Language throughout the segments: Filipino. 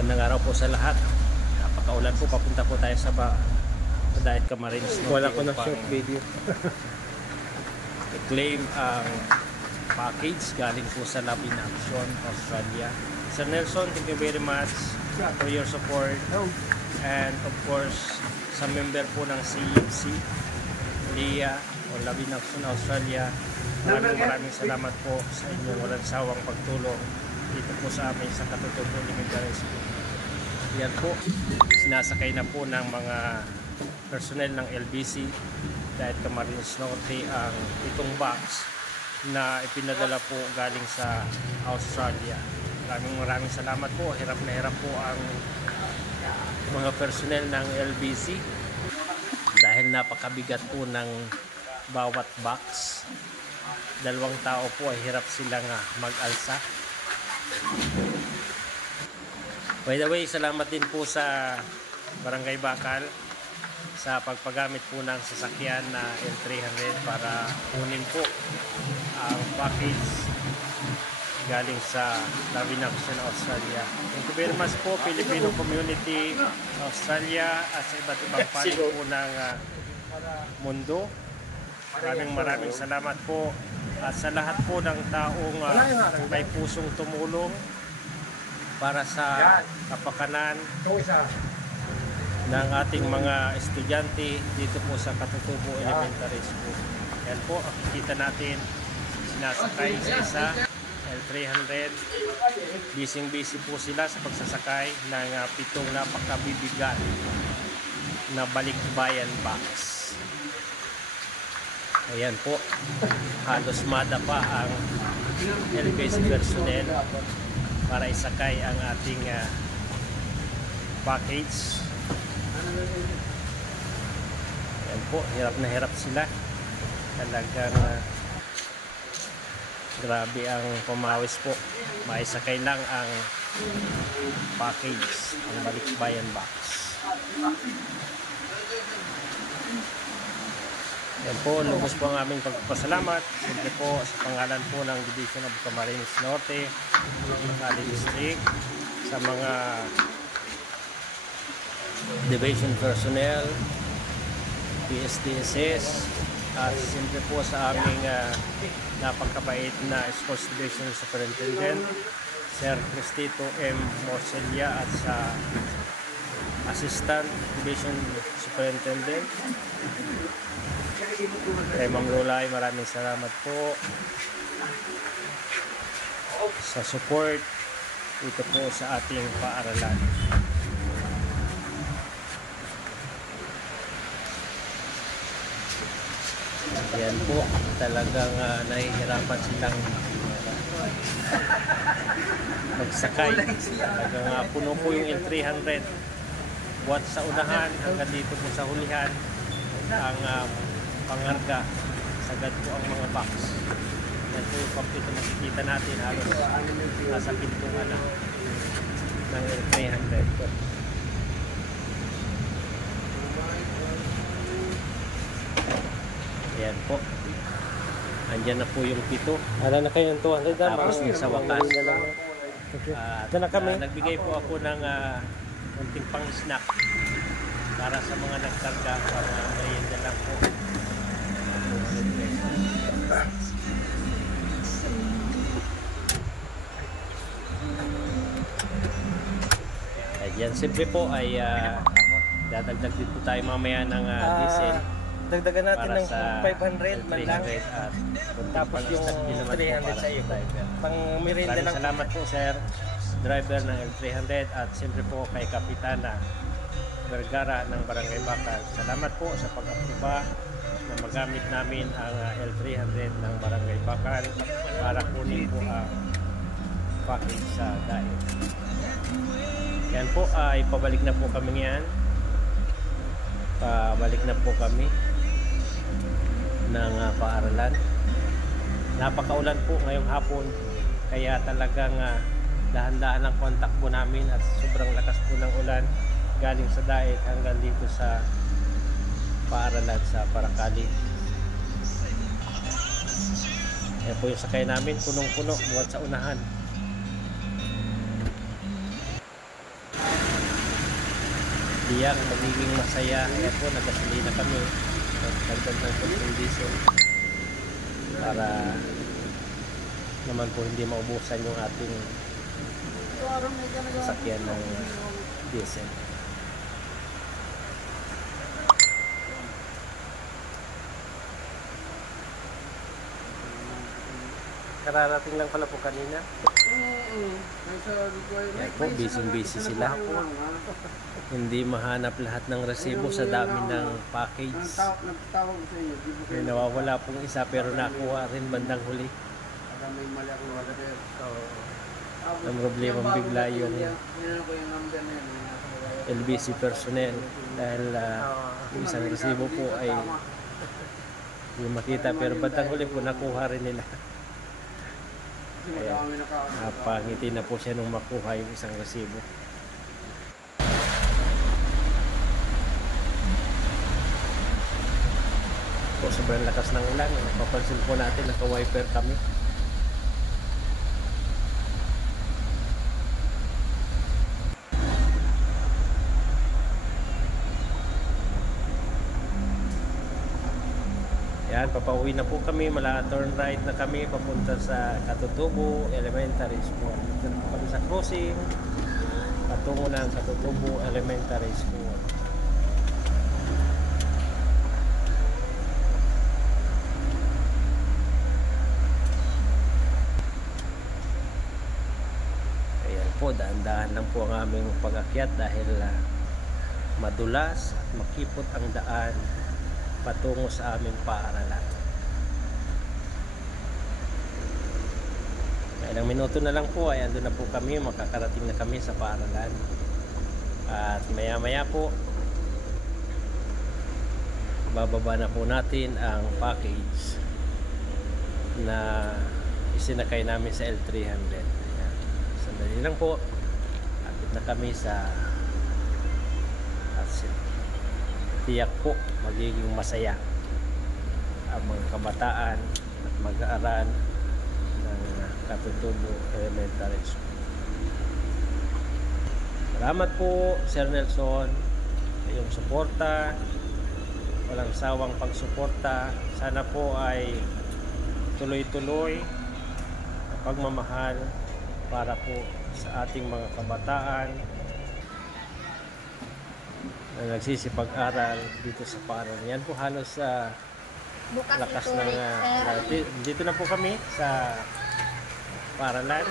Magandang araw po sa lahat. Napakaulan po. Papunta po tayo sa Daet Camarines Norte. Wala ko na short video. I-claim ang package galing po sa Love in Action, Australia. Sir Nelson, thank you very much for your support. And of course, sa member po ng CMC, Leah o Love in Action Australia, maraming salamat po sa inyong walang sawang pagtulong dito po sa amin sa Katutubo Elementary School. Yan po, sinasakay na po ng mga personnel ng LBC Daet Camarines Norte ang itong box na ipinadala po galing sa Australia. Maraming salamat po. Hirap na hirap po ang mga personnel ng LBC dahil napakabigat po ng bawat box. Dalawang tao po ay hirap silang mag-alsa. By the way, salamat din po sa Barangay Bakal sa pagpagamit po ng sasakyan na L300 para kunin po ang package galing sa Love in Action Australia. Thank you very much po, Filipino community Australia at sa iba't ibang panig po ng mundo. Maraming salamat po at sa lahat po ng taong may pusong tumulong para sa kapakanan ng ating mga estudyante dito po sa Katutubo Elementary School. Yan po, makikita natin sinasakay sa isa L300. Busy po sila sa pagsasakay ng pitong napakabibigat na balikbayan box. Ayan po, halos madapa ang LBC personnel para isakay ang ating package. Ayan po, hirap na hirap sila. Talagang grabe ang pumawis po. Maisakay lang ang package, ang balikbayan box. Yan po, lubos po ang aming pagpapasalamat. Siyempre po sa pangalan po ng Division of Camarines Norte, Mali District, sa mga division personnel, PSDSS, at siyempre po sa aming napakabait na Sports Division Superintendent, Sir Cristito M. Morcelia, at sa Assistant Division Superintendent, kay Ma'am Lulay, maraming salamat po sa support dito po sa ating paaralan. Yan po, talagang nahihirapan silang magsakay. Talagang puno po yung L300 buhat sa unahan hanggang dito po sa hulihan ang pangarga. Sagad po ang mga box. Yan po yung pagkito makikita natin halos nasa pintungan na ng L300 po. Yan po. Andyan na po yung pito. Ala na kayo ng 200 tapos sa wakas. Kami. Nagbigay po ako ng unting pang snack para sa mga nagkarga para merienda lang po. Ayan, simple po ay dadagdag din po tayo mamaya ng diesel. Dagdagan natin ng sa 500 man lang. At Tapos yung 300 sa iyo. Pang merienda lang. Salamat po, sir, driver ng L300, at siyempre po kay Kapitana Vergara ng Barangay Bakal. Salamat po sa pag-aproba na magamit namin ang L300 ng Barangay Bakal para kunin po ang package sa Daet. Yan po, ipabalik na po kami yan. Pabalik na po kami ng paaralan. Napakaulan po ngayong hapon, kaya talagang dahan-dahan ang kontakbo namin at sobrang lakas po ng ulan galing sa Daet hanggang dito sa paaralan sa Paracali. Yan po yung sakay namin, punong-puno buhat sa unahan. tiyak magiging masaya. Kaya po nagasolina kami, nagdagdag ng konting diesel para naman po hindi maubusan yung ating sasakyan ng diesel. Kararating lang pala po kanina. Yan po, busy sila. Hindi mahanap lahat ng resibo sa dami ng package. May nawawala pong isa pero nakuha rin bandang huli. Ang problema bigla yung LBC personnel dahil yung isang resibo po ay hindi makita pero bandang huli po nakuha rin nila. Kaya napangiti na po siya nung makuha yung isang resibo. Po, sobrang lakas ng ulan. Napapansin po natin naka-wiper kami. Yan, papauwi na po kami, turn right na kami papunta sa Katutubo Elementary School. Dito na po kami sa crossing patungo ng Katutubo Elementary School. Ayan po, daan-daan lang po ang aming pag-akyat dahil madulas at makipot ang daan patungo sa aming paaralan. Ilang minuto na lang po ay andun na po kami, makakarating na kami sa paaralan. At maya maya po bababa na po natin ang package na isinakay namin sa L300. Ayan. Sandali lang po, apit na kami sa tiyak po magiging masaya ang mga kabataan at mag-aaral ng Katutubo Elementary School. Salamat po Sir Nelson sa iyong suporta, walang sawang pagsuporta. Sana po ay tuloy-tuloy na pagmamahal para po sa ating mga kabataan na nagsisipag-aral dito sa paaralan. Yan po halos sa lakas ng dito na po kami sa paaralan.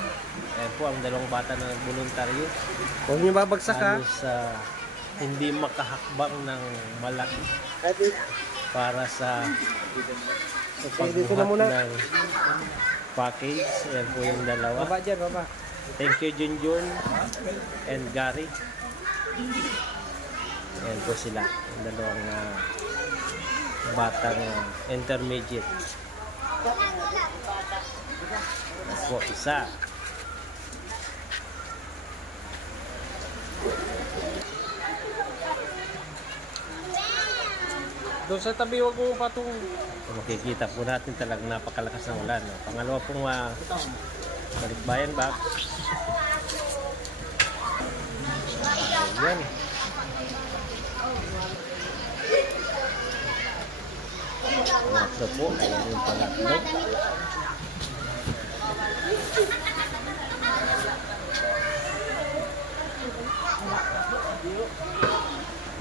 Ayan po ang dalawang bata na voluntaryo. Huwag niyo babagsak ha. Halos hindi makahakbang ng malaki para sa pagbuhat ng package. Ayan po yung dalawa. Baba dyan, baba. Thank you Junjun and Gary. Ayan po sila, yung dalawang batang intermediate. Ayan po, isa. Doon sa tabi, wag mo patung. Makikita po natin talagang napakalakas ng ulan. Pangalawa pong balikbayan box. Ayan. Pangatlo po, ayan yung pangatlo.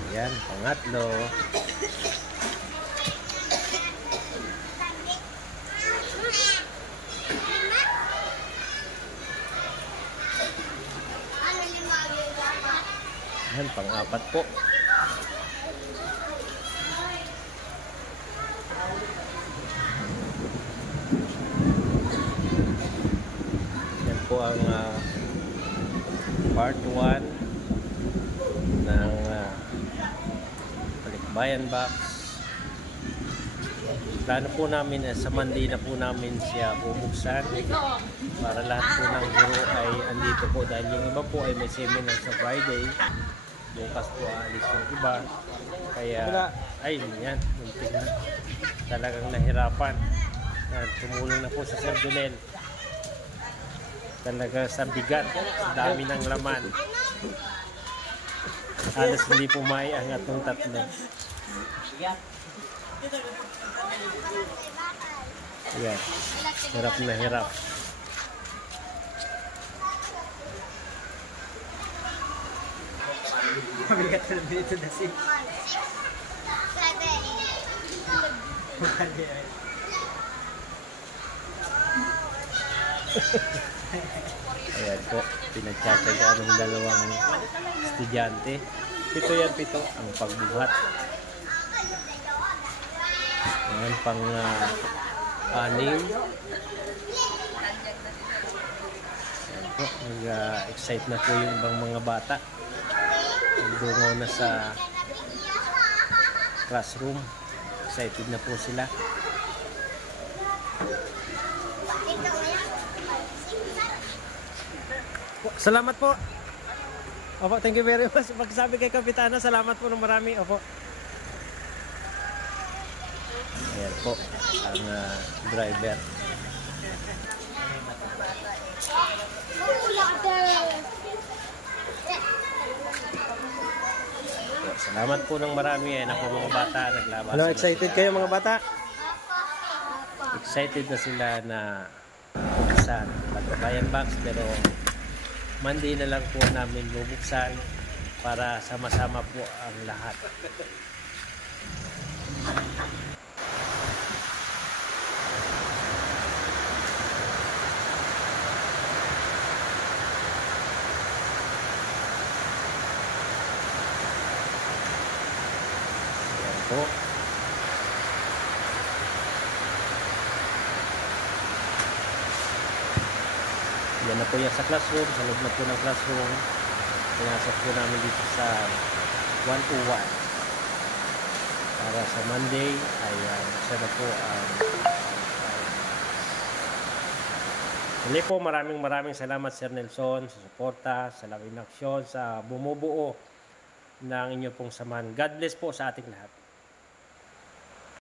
Ayan, pangatlo. Ayan, pang-apat po. Yan po ang part 1 ng balikbayan box. Plano po namin sa Monday na po namin siya bubuksan para lahat po ng guro ay andito po dahil yung iba po ay may seminar sa Friday. Bukas po alis yung iba. Kaya ay yan, muntik na. Talagang nahirapan. Yan, tumulong na po sa Sir Junel. Talaga sa bigat, sa dami ng laman. Halos hindi po maiangat ng tatlo. Yan. Hirap na hirap. Mabigat na dito na si. Ayan po, pinagtsatsagaan ng dalawang estudyante. Pito yan, pito ang pagbuhat. Ayan, pang anim. Ayan po, nag-excite na po yung ibang mga bata. Nagdungaw na sa classroom. Excited na po sila. Salamat po. Opo, thank you very much. Pagsabi kay Kapitana, salamat po ng marami. Opo. Ayan po, ang driver. Salamat po ng marami. Ayan po mga bata. Naglabasan. Ano, excited kayo mga bata? Excited na sila na buksan Pagkabayan Box, pero Monday na lang po namin bubuksan para sama-sama po ang lahat. Ayan po. Yan na po yan sa classroom. Sa loob na po ng classroom. Pinasok po namin dito sa 101. Para sa Monday ay siya na po ang Muli po, maraming salamat Sir Nelson sa suporta, sa lawin aksyon, sa bumubuo ng inyo pong samahan. God bless po sa ating lahat.